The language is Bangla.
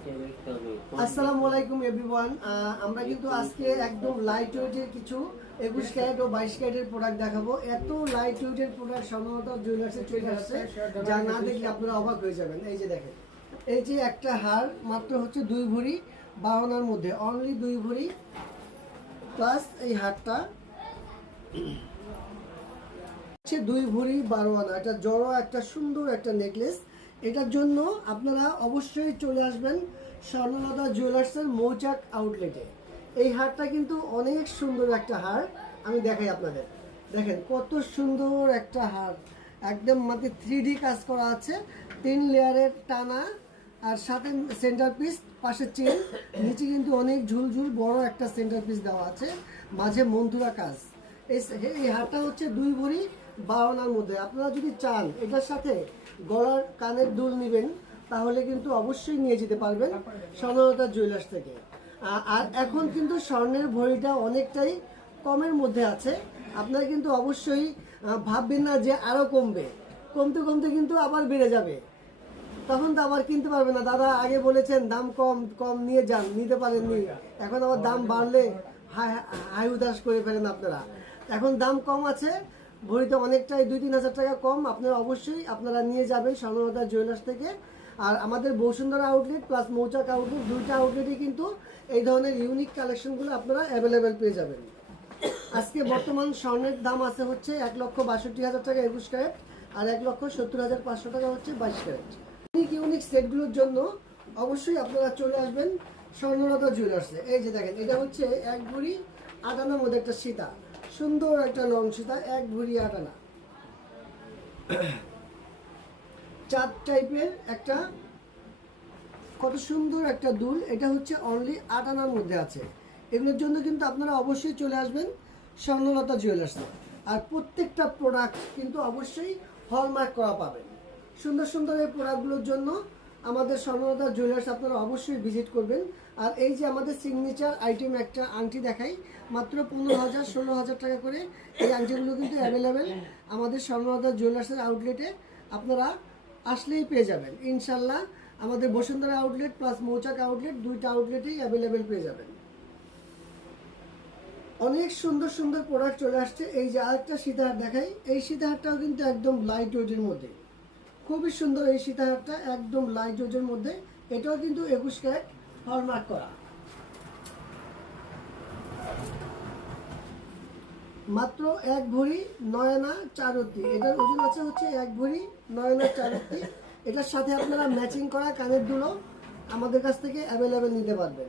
আসসালামু আলাইকুম এভরিওয়ান। আমরা কিন্তু আজকে একদম লাইট ওয়েটের কিছু 21 ক্যারেট ও 22 ক্যারেটের প্রোডাক্ট দেখাবো। এত লাইট ওয়েটের প্রোডাক্ট সাধারণত জুয়েলার্সে চলে আসছে, যা না দেখলে আপনারা অবাক হয়ে যাবেন। এই যে দেখেন, এই যে একটা হার মাত্র হচ্ছে 2 ভরি 52 আনার মধ্যে, অনলি 2 ভরি প্লাস এই হারটা হচ্ছে 2 ভরি 12 আনা। এটা জড়ো একটা সুন্দর একটা নেকলেস। এটার জন্য আপনারা অবশ্যই চলে আসবেন স্বর্ণলতা জুয়েলার্সের মৌচাক আউটলেটে। এই হারটা কিন্তু অনেক সুন্দর একটা হার, আমি দেখাই আপনাদের। দেখেন কত সুন্দর একটা হার, একদম মাত্র 3D কাজ করা আছে, 3 লেয়ারের টানা, আর সাথে সেন্টার পিস, পাশে চেন, নিচে কিন্তু অনেক ঝুলঝুল বড় একটা সেন্টার পিস দেওয়া আছে, মাঝে মন্তুরা কাজ। এই হারটা হচ্ছে 2 ভরি 12 আনার মধ্যে। আপনারা যদি চান এটার সাথে গলার কানের দুল নেবেন, তাহলে কিন্তু অবশ্যই নিয়ে যেতে পারবেন স্বর্ণলতা জুয়েলার্স থেকে। আর এখন কিন্তু স্বর্ণের ভরিটা অনেকটাই কমের মধ্যে আছে। আপনারা কিন্তু অবশ্যই ভাববেন না যে আরও কমবে, কমতে কমতে কিন্তু আবার বেড়ে যাবে, তখন তো আবার কিনতে পারবে না। দাদা আগে বলেছেন দাম কম কম নিয়ে যান, নিতে পারেননি, এখন আবার দাম বাড়লে হাই উদাস করে ফেলেন আপনারা। এখন দাম কম আছে, ভরিতে অনেকটাই 2-3 হাজার টাকা কম। আপনারা অবশ্যই আপনারা নিয়ে যাবেন স্বর্ণলতা জুয়েলার্স থেকে। আর আমাদের বসুন্ধরা আউটলেট প্লাস মৌচাক আউটলেট, দুইটা আউটলেটই কিন্তু এই ধরনের ইউনিক কালেকশনগুলো আপনারা অ্যাভেলেবেল পেয়ে যাবেন। আজকে বর্তমান স্বর্ণের দাম আছে হচ্ছে 1,62,000 টাকা 21 ক্যারেট, আর 1,70,500 টাকা হচ্ছে 22 ক্যারেট। ইউনিক সেটগুলোর জন্য অবশ্যই আপনারা চলে আসবেন স্বর্ণলতা জুয়েলার্সে। এই যে দেখেন, এটা হচ্ছে 1 ভরি 8 আনার মধ্যে একটা সীতা, সুন্দর একটা লং সীতা, 1 ভরি 8 আনা, চাঁদ টাইপের একটা কত সুন্দর একটা দুল। এটা হচ্ছে অনলি 8 আনার মধ্যে আছে। এগুলোর জন্য কিন্তু আপনারা অবশ্যই চলে আসবেন স্বর্ণলতা জুয়েলার্সে। আর প্রত্যেকটা প্রোডাক্ট কিন্তু অবশ্যই হলমার্ক করা পাবেন। সুন্দর সুন্দর এই প্রোডাক্টগুলোর জন্য আমাদের স্বর্ণলতা জুয়েলার্স আপনারা অবশ্যই ভিজিট করবেন। আর এই যে আমাদের সিগনেচার আইটেম একটা আংটি দেখাই, মাত্র 15,000 16,000 টাকা করে এই আংটিগুলো কিন্তু অ্যাভেলেবেল আমাদের স্বর্ণলতা জুয়েলার্সের আউটলেটে। আপনারা আসলেই পেয়ে যাবেন ইনশাল্লাহ। আমাদের বসুন্ধরা আউটলেট প্লাস মৌচাক আউটলেট, দুইটা আউটলেটেই অ্যাভেলেবেল পেয়ে যাবেন। অনেক সুন্দর সুন্দর প্রোডাক্ট চলে আসছে। এই যে আরেকটা সীতাহার দেখাই, এই সীতাহারটাও কিন্তু একদম লাইট ওয়েটের মধ্যে, খুবই সুন্দর। এই সীতাহারটা একদম লাইট ওয়েটের মধ্যে, এটাও কিন্তু 21 ক্যারেট হলমার্ক করা। মাত্র 1 ভরি 9 আনা 4 রত্তি, এটার ওজন আছে হচ্ছে 1 ভরি 9 আনা 4 রত্তি। এটার সাথে আপনারা ম্যাচিং করা কানের দুলও আমাদের কাছ থেকে অ্যাভেলেবেল নিতে পারবেন।